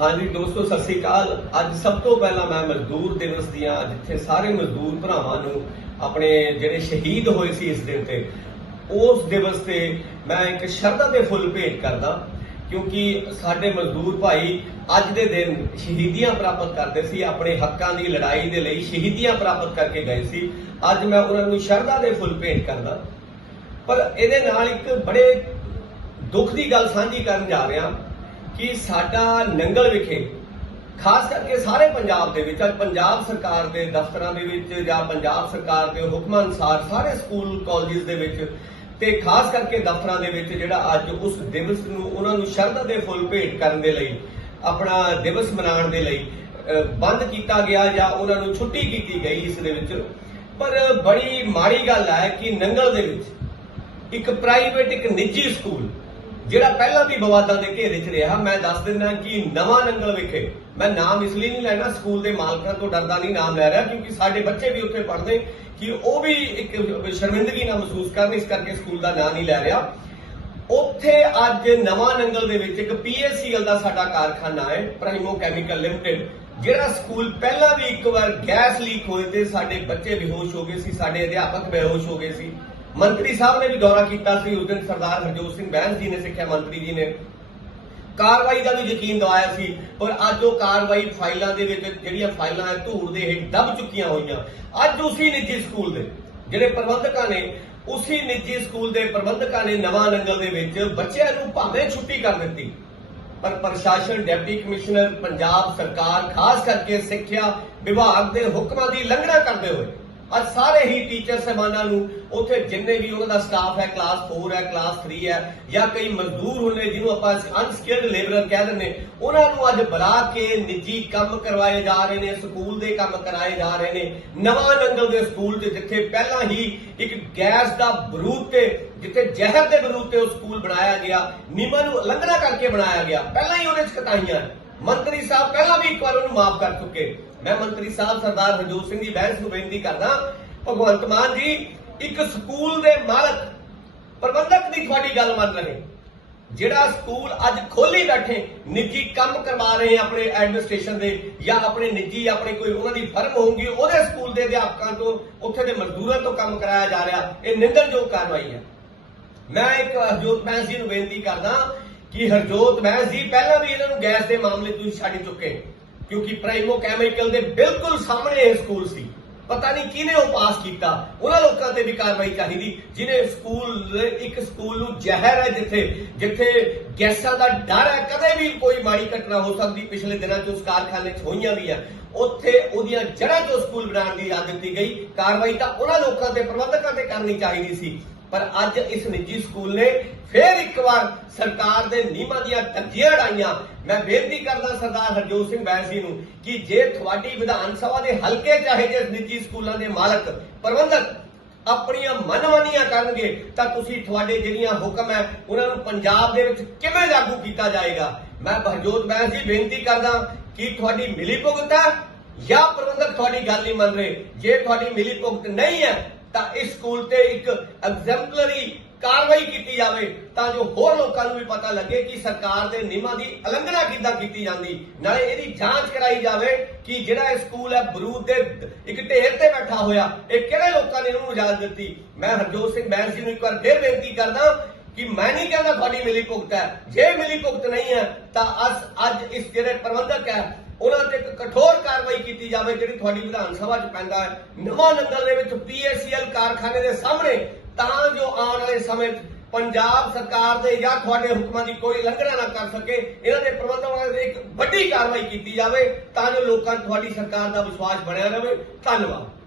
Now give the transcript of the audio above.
ਹਾਂਜੀ ਦੋਸਤੋ, ਸਤਿ ਸ੍ਰੀ ਅਕਾਲ। ਅੱਜ ਸਭ ਤੋਂ ਪਹਿਲਾਂ ਮੈਂ ਮਜ਼ਦੂਰ ਦਿਵਸ ਦੀਆਂ ਜਿੱਥੇ ਸਾਰੇ ਮਜ਼ਦੂਰ ਭਰਾਵਾਂ ਨੂੰ ਆਪਣੇ ਜਿਹੜੇ ਸ਼ਹੀਦ ਹੋਏ ਸੀ ਇਸ ਦਿਨ ਤੇ, ਉਸ ਦਿਵਸ ਤੇ ਮੈਂ ਇੱਕ ਸ਼ਰਧਾ ਦੇ ਫੁੱਲ ਭੇਟ ਕਰਦਾ ਕਿਉਂਕਿ ਸਾਡੇ ਮਜ਼ਦੂਰ ਭਾਈ ਅੱਜ ਦੇ ਦਿਨ ਸ਼ਹੀਦੀਆਂ ਪ੍ਰਾਪਤ ਕਰਦੇ ਸੀ, ਆਪਣੇ ਹੱਕਾਂ ਦੀ ਲੜਾਈ ਦੇ ਲਈ ਸ਼ਹੀਦੀਆਂ ਪ੍ਰਾਪਤ ਕਰਕੇ ਗਏ ਸੀ। ਅੱਜ ਮੈਂ ਉਹਨਾਂ ਨੂੰ ਸ਼ਰਧਾ ਦੇ ਫੁੱਲ ਭੇਟ ਕਰਦਾ। ਪਰ ਇਹਦੇ ਨਾਲ ਇੱਕ ਬੜੇ ਦੁੱਖ ਦੀ ਗੱਲ ਸਾਂਝੀ ਕਰਨ ਜਾ ਰਿਹਾ। ਕਿ ਸਾਡਾ ਨੰਗਲ ਵਿਖੇ, ਖਾਸ ਕਰਕੇ ਸਾਰੇ ਪੰਜਾਬ ਦੇ ਵਿੱਚ, ਅੱਜ ਪੰਜਾਬ ਸਰਕਾਰ ਦੇ ਦਫ਼ਤਰਾਂ ਦੇ ਵਿੱਚ ਜਾਂ ਪੰਜਾਬ ਸਰਕਾਰ ਦੇ ਹੁਕਮਾਂ ਅਨੁਸਾਰ ਸਾਰੇ ਸਕੂਲ, ਕਾਲਜਸ ਦੇ ਵਿੱਚ ਤੇ ਖਾਸ ਕਰਕੇ ਦਫ਼ਤਰਾਂ ਦੇ ਵਿੱਚ ਜਿਹੜਾ ਅੱਜ ਉਸ ਦਿਵਸ ਨੂੰ ਉਹਨਾਂ ਨੂੰ ਸ਼ਰਧਾ ਦੇ ਫੁੱਲ ਭੇਟ ਕਰਨ ਦੇ ਲਈ, ਆਪਣਾ ਦਿਵਸ ਮਨਾਉਣ ਦੇ ਲਈ ਬੰਦ ਕੀਤਾ ਗਿਆ ਜਾਂ ਉਹਨਾਂ ਨੂੰ ਛੁੱਟੀ ਕੀਤੀ ਗਈ ਇਸ ਦੇ ਵਿੱਚ। ਪਰ ਬੜੀ ਮਾੜੀ ਗੱਲ ਹੈ ਕਿ ਨੰਗਲ ਦੇ ਵਿੱਚ ਇੱਕ ਪ੍ਰਾਈਵੇਟ ਇੱਕ ਨਿੱਜੀ ਸਕੂਲ ਜਿਹੜਾ ਪਹਿਲਾਂ ਵੀ ਵਿਵਾਦਾਂ ਦੇ ਘੇਰੇ 'ਚ ਰਿਹਾ, ਮੈਂ ਦੱਸ ਦਿੰਦਾ ਕਿ ਨਵਾਂ ਨੰਗਲ ਵਿਖੇ, ਮੈਂ ਨਾਮ ਇਸ ਲਈ ਨਹੀਂ ਲੈਣਾ, ਸਕੂਲ ਦੇ ਮਾਲਕਾਂ ਤੋਂ ਡਰਦਾ ਨਹੀਂ ਨਾਮ ਲੈ ਰਿਹਾ, ਕਿਉਂਕਿ ਸਾਡੇ ਬੱਚੇ ਵੀ ਉੱਥੇ ਪੜ੍ਹਦੇ, ਕਿ ਉਹ ਵੀ ਇੱਕ ਸ਼ਰਮਿੰਦਗੀ ਨਾ ਮਹਿਸੂਸ ਕਰਨ, ਇਸ ਕਰਕੇ ਸਕੂਲ ਦਾ ਨਾਮ ਨਹੀਂ ਲੈ ਰਿਹਾ। ਉੱਥੇ ਅੱਜ ਨਵਾਂ ਨੰਗਲ ਦੇ ਵਿੱਚ ਇੱਕ ਪੀਐਸਸੀਐਲ ਦਾ ਸਾਡਾ ਕਾਰਖਾਨਾ ਹੈ, ਪ੍ਰਾਈਮੋ ਕੈਮੀਕਲ ਲਿਮਟਿਡ, ਜਿਹੜਾ ਸਕੂਲ ਪਹਿਲਾਂ ਵੀ ਇੱਕ ਵਾਰ ਗੈਸ ਲੀਕ ਹੋਏ ਤੇ ਸਾਡੇ ਬੱਚੇ ਬੇਹੋਸ਼ ਹੋ ਗਏ ਸੀ, ਸਾਡੇ ਅਧਿਆਪਕ ਬੇਹੋਸ਼ ਹੋ ਗਏ ਸੀ। ਮੰਤਰੀ ਸਾਹਿਬ ਨੇ ਵੀ ਦੌਰਾ ਕੀਤਾ ਸੀ, ਉਸ ਦਿਨ ਸਰਦਾਰ ਹਰਜੋਤ ਸਿੰਘ ਬੈਂਸ ਜੀ ਨੇ ਸਿੱਖਿਆ ਮੰਤਰੀ ਜੀ ਨੇ। ਕਾਰਵਾਈ ਦਾ ਵੀ ਯਕੀਨ ਦਿਵਾਇਆ ਸੀ, ਪਰ ਅੱਜ ਉਹ ਕਾਰਵਾਈ ਫਾਈਲਾਂ ਦੇ ਵਿੱਚ, ਜਿਹੜੀਆਂ ਫਾਈਲਾਂ ਹੈ, ਧੂੜ ਦੇ ਹੇਠ ਦਬ ਚੁੱਕੀਆਂ ਹੋਈਆਂ। ਅੱਜ ਉਸੇ ਨਿੱਜੀ ਸਕੂਲ ਦੇ, ਜਿਹੜੇ ਪ੍ਰਬੰਧਕਾਂ ਨੇ, ਉਸੇ ਨਿੱਜੀ ਸਕੂਲ ਦੇ ਪ੍ਰਬੰਧਕਾਂ ਨੇ ਨਵਾਂ ਨੰਗਲ ਦੇ ਵਿੱਚ ਬੱਚਿਆਂ ਨੂੰ ਭਾਵੇਂ ਛੁੱਟੀ ਕਰ ਦਿੱਤੀ। ਪਰ ਪ੍ਰਸ਼ਾਸਨ, ਡਿਪਟੀ ਕਮਿਸ਼ਨਰ, ਪੰਜਾਬ ਸਰਕਾਰ, ਖਾਸ ਕਰਕੇ ਸਿੱਖਿਆ ਵਿਭਾਗ ਦੇ ਹੁਕਮਾਂ ਦੀ ਉਲੰਘਣਾ ਕਰਦੇ ਹੋਏ ਅੱਜ ਸਾਰੇ ਹੀ ਟੀਚਰ ਸਹਿਬਾਨਾਂ ਨੂੰ ਉੱਥੇ ਜਿੰਨੇ ਵੀ ਉਹਨਾਂ ਦਾ ਸਟਾਫ ਹੈ ਕਲਾਸ 4 ਹੈ ਕਲਾਸ 3 ਹੈ, ਜਾਂ ਕਈ ਮਜ਼ਦੂਰ ਹੁੰਦੇ ਜਿਹਨੂੰ ਆਪਾਂ ਅਨਸਕਿਲਡ ਲੇਬਰਰ ਕਹਿ ਦਿੰਦੇ, ਉਹਨਾਂ ਨੂੰ ਅੱਜ ਬੁਲਾ ਕੇ ਨਿੱਜੀ ਕੰਮ ਕਰਵਾਏ ਜਾ ਰਹੇ ਨੇ, ਸਕੂਲ ਦੇ ਕੰਮ ਕਰਾਏ ਜਾ ਰਹੇ ਨੇ। ਨਵਾਂ ਨੰਗਲ ਦੇ ਸਕੂਲ 'ਚ ਜਿੱਥੇ ਪਹਿਲਾਂ ਹੀ ਇੱਕ ਗੈਸ ਦਾ ਬਰੂਦ ਤੇ, ਜਿੱਥੇ ਜ਼ਹਿਰ ਦੇ ਬਰੂਦ ਤੇ ਉਹ ਸਕੂਲ ਬਣਾਇਆ ਗਿਆ ਨਿਯਮਾਂ ਨੂੰ ਉਲੰਘਣਾ ਕਰਕੇ ਬਣਾਇਆ ਗਿਆ। ਪਹਿਲਾਂ ਹੀ ਉਹਦੇ 'ਚ ਕਤਾਈਆਂ ਮੰਤਰੀ ਸਾਹਿਬ ਪਹਿਲਾਂ ਵੀ ਇੱਕ ਵਾਰ ਉਹਨੂੰ ਮਾਫ ਕਰ ਚੁੱਕੇ। ਮੈਂ ਮੰਤਰੀ ਸਾਹਿਬ ਸਰਦਾਰ ਹਰਜੋਤ ਸਿੰਘ ਜੀ ਬੈਂਸ ਨੂੰ ਬੇਨਤੀ ਕਰਦਾ ਭਗਵੰਤ ਮਾਨ ਜੀ, ਇੱਕ ਸਕੂਲ ਦੇ ਮਾਲਕ, ਪ੍ਰਬੰਧਕ ਦੀ ਤੁਹਾਡੀ ਗੱਲ ਮੰਨ ਰਹੇ। ਜਿਹੜਾ ਸਕੂਲ ਅੱਜ ਖੋਲੀ ਬੈਠੇ, ਨਿੱਜੀ ਕੰਮ ਕਰਵਾ ਰਹੇ ਆਪਣੇ ਐਡਮਿਨਿਸਟ੍ਰੇਸ਼ਨ ਦੇ, ਜਾਂ ਆਪਣੇ ਨਿੱਜੀ, ਆਪਣੇ ਕੋਈ ਉਹਨਾਂ ਦੀ ਫਰਮ ਹੋਊਗੀ, ਉਹਦੇ ਸਕੂਲ ਦੇ ਅਧਿਆਪਕਾਂ ਤੋਂ, ਉੱਥੇ ਦੇ ਮਜ਼ਦੂਰਾਂ ਤੋਂ ਕੰਮ ਕਰਾਇਆ ਜਾ ਰਿਹਾ। ਇਹ ਨਿੰਦਣਯੋਗ ਕਾਰਵਾਈ ਹੈ। ਮੈਂ ਇੱਕ ਹਰਜੋਤ ਬੈਂਸ ਜੀ ਨੂੰ ਬੇਨਤੀ ਕਰਦਾ ਕਿ ਹਰਜੋਤ ਬੈਂਸ ਜੀ, ਪਹਿਲਾਂ ਵੀ ਇਹਨਾਂ ਨੂੰ ਗੈਸ ਦੇ ਮਾਮਲੇ ਤੁਸੀਂ ਛੱਡ ਚੁੱਕੇ। ਕਿਉਂਕਿ ਪ੍ਰਾਈਮੋ ਕੈਮੀਕਲ ਦੇ ਬਿਲਕੁਲ ਸਾਹਮਣੇ ਇਹ ਸਕੂਲ ਸੀ। ਪਤਾ ਨਹੀਂ ਕਿਹਨੇ ਉਹ ਪਾਸ ਕੀਤਾ। ਉਹਨਾਂ ਲੋਕਾਂ ਤੇ ਵੀ ਕਾਰਵਾਈ ਚਾਹੀਦੀ ਜਿਨੇ ਸਕੂਲ, ਇੱਕ ਸਕੂਲ ਨੂੰ ਜ਼ਹਿਰ ਹੈ ਜਿੱਥੇ ਜਿੱਥੇ ਗੈਸਾਂ ਦਾ ਡਰ ਹੈ, ਕਦੇ ਵੀ ਕੋਈ ਮਾੜੀ ਘਟਨਾ ਹੋ ਸਕਦੀ। ਪਿਛਲੇ ਦਿਨਾਂ 'ਚ ਉਸ ਕਾਰਖਾਨੇ 'ਚ ਹੋਈਆਂ ਵੀ ਆ। ਉੱਥੇ ਉਹਦੀਆਂ ਜੜ੍ਹਾਂ 'ਚੋਂ ਸਕੂਲ ਬਣਾਉਣ ਦੀ ਇਜਾਜ਼ਤ ਦਿੱਤੀ ਗਈ। ਕਾਰਵਾਈ ਤਾਂ ਉਹਨਾਂ ਲੋਕਾਂ ਤੇ, ਪ੍ਰਬੰਧਕਾਂ ਤੇ ਕਰਨੀ ਚਾਹੀਦੀ ਸੀ। ਪਰ ਅੱਜ ਇਸ ਨਿੱਜੀ ਸਕੂਲ ਨੇ ਫੇਰ ਇੱਕ ਵਾਰ ਸਰਕਾਰ ਦੇ ਨਿਯਮਾਂ ਦੀਆਂ ਧੱਜੀਆਂ ਉਡਾਈਆਂ। ਮੈਂ ਬੇਨਤੀ ਕਰਦਾ ਸਰਦਾਰ ਹਰਜੋਤ ਸਿੰਘ ਬੈਂਸ ਨੂੰ ਕਿ ਜੇ ਤੁਹਾਡੀ ਵਿਧਾਨ ਸਭਾ ਦੇ ਹਲਕੇ ਚਾਹੇ ਜੇ ਨਿੱਜੀ ਸਕੂਲਾਂ ਦੇ ਮਾਲਕ ਪ੍ਰਬੰਧਕ ਆਪਣੀਆਂ ਮਨਮਾਨੀਆਂ ਕਰਨਗੇ, ਤਾਂ ਤੁਸੀਂ ਤੁਹਾਡੇ ਜਿਹੜੀਆਂ ਹੁਕਮ ਹੈ, ਉਹਨਾਂ ਨੂੰ ਪੰਜਾਬ ਦੇ ਵਿੱਚ ਕਿਵੇਂ ਲਾਗੂ ਕੀਤਾ ਜਾਏਗਾ? ਮੈਂ ਹਰਜੋਤ ਬੈਂਸ ਜੀ ਬੇਨਤੀ ਕਰਦਾ ਕਿ ਤੁਹਾਡੀ ਮਿਲੀ ਭੁਗਤ ਹੈ ਜਾਂ ਪ੍ਰਬੰਧਕ ਤੁਹਾਡੀ ਗੱਲ ਨਹੀਂ ਮੰਨ ਰਹੇ। ਜੇ ਤੁਹਾਡੀ ਮਿਲੀ ਭੁਗਤ ਨਹੀਂ ਹੈ, ਤਾਂ ਇਸ ਸਕੂਲ ਤੇ ਇੱਕ ਐਗਜ਼ੈਂਪਲਰੀ ਜਾਵੇ, ਤਾਂ ਜੋ ਹੋਰ ਲੋਕਾਂ ਨੂੰ ਵੀ ਪਤਾ ਲੱਗੇ ਕਿ ਸਰਕਾਰ ਦੇ ਨਿਯਮਾਂ ਦੀ ਉਲੰਘਣਾ ਕਿੱਦਾਂ ਕੀਤੀ ਜਾਂਦੀ। ਨਾਲੇ ਇਹਦੀ ਜਾਂਚ ਕਰਾਈ ਜਾਵੇ ਕਿ ਜਿਹੜਾ ਇਹ ਸਕੂਲ ਹੈ, ਬਰੂਦ ਦੇ ਇੱਕ ਢੇਰ ਤੇ ਬੈਠਾ ਹੋਇਆ, ਇਹ ਕਿਹੜੇ ਲੋਕਾਂ ਨੇ ਇਹਨੂੰ ਇਜਾਜ਼ਤ ਦਿੱਤੀ? ਮੈਂ ਹਰਜੋਤ ਸਿੰਘ ਬੈਂਸ ਜੀ ਨੂੰ ਇੱਕ ਵਾਰ ਫੇਰ ਬੇਨਤੀ ਕਰਦਾ ਕਿ ਮੈਂ ਨਹੀਂ ਕਹਿੰਦਾ ਤੁਹਾਡੀ ਮਿਲੀ ਭੁਗਤ ਹੈ। ਜੇ ਮਿਲੀ ਭੁਗਤ ਨਹੀਂ ਹੈ, ਤਾਂ ਅੱਜ ਅੱਜ ਇਸ ਜਿਹੜੇ ਪ੍ਰਬੰਧਕ ਹੈ, ਉਹਨਾਂ ਤੇ ਕਠੋਰ ਕਾਰਵਾਈ ਕੀਤੀ ਜਾਵੇ ਜਿਹੜੀ ਤੁਹਾਡੀ ਵਿਧਾਨ ਸਭਾ 'ਚ ਪੈਂਦਾ ਹੈ। ਨਵਾਂ ਨੰਗਲ ਦੇ ਵਿੱਚ ਪੀਐਸਸੀਐਲ ਕਾਰਖਾਨੇ ਦੇ ਸਾਹਮਣੇ, ਤਾਂ ਜੋ ਆਉਣ ਵਾਲੇ ਸਮੇਂ ਪੰਜਾਬ ਸਰਕਾਰ ਦੇ ਜਾਂ ਤੁਹਾਡੇ ਹੁਕਮਾਂ ਦੀ ਕੋਈ ਉਲੰਘਣਾ ਨਾ ਕਰ ਸਕੇ, ਇਹਨਾਂ ਦੇ ਪ੍ਰਬੰਧਕਾਂ ਦੇ ਇੱਕ ਵੱਡੀ ਕਾਰਵਾਈ ਕੀਤੀ ਜਾਵੇ ਤਾਂ ਜੋ ਲੋਕਾਂ 'ਚ ਤੁਹਾਡੀ ਸਰਕਾਰ ਦਾ ਵਿਸ਼ਵਾਸ ਬਣਿਆ ਰਹੇ। ਧੰਨਵਾਦ।